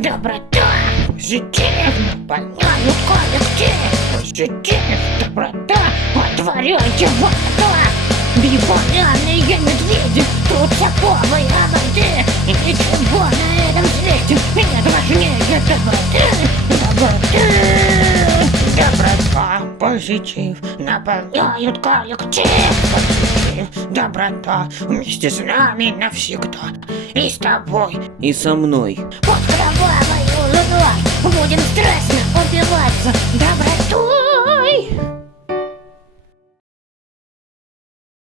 доброта, позитив наполняют коллектив. Позитив, доброта, отворяйте ворота. Биполярные медведи трутся полой обойти. И ничего на этом свете нет важнее доброты. Доброта, позитив наполняют коллектив. Позитив, доброта вместе с нами навсегда. И с тобой, И со мной. под кровавой луной будем страстно убиваться. Доброту